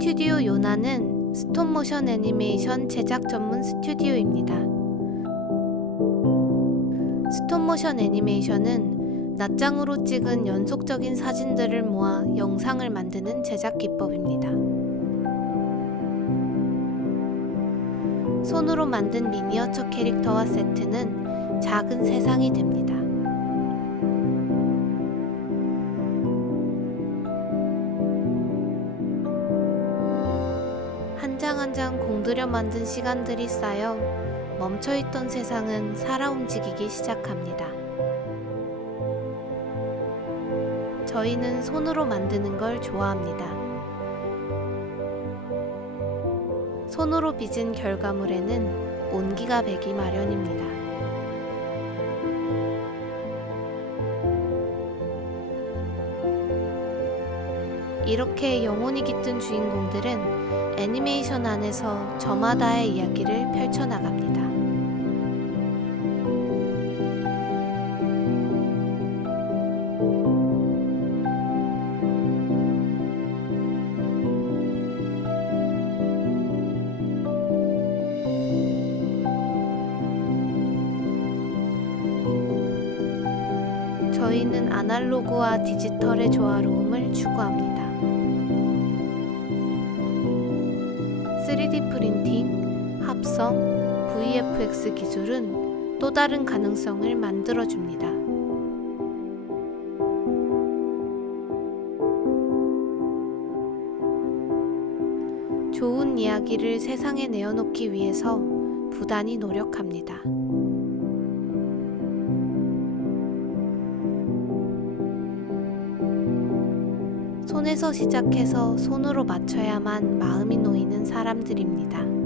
스튜디오 요나는 스톱모션 애니메이션 제작 전문 스튜디오입니다. 스톱모션 애니메이션은 낱장으로 찍은 연속적인 사진들을 모아 영상을 만드는 제작 기법입니다. 손으로 만든 미니어처 캐릭터와 세트는 작은 세상이 됩니다. 한 장 한 장 공들여 만든 시간들이 쌓여 멈춰있던 세상은 살아 움직이기 시작합니다. 저희는 손으로 만드는 걸 좋아합니다. 손으로 빚은 결과물에는 온기가 배기 마련입니다. 이렇게 영혼이 깃든 주인공들은 애니메이션 안에서 저마다의 이야기를 펼쳐나갑니다. 저희는 아날로그와 디지털의 조화로움을 추구합니다. 3D 프린팅, 합성, VFX 기술은 또 다른 가능성을 만들어줍니다. 좋은 이야기를 세상에 내어놓기 위해서 부단히 노력합니다. 손에서 시작해서 손으로 맞춰야만 마음이 사람들입니다.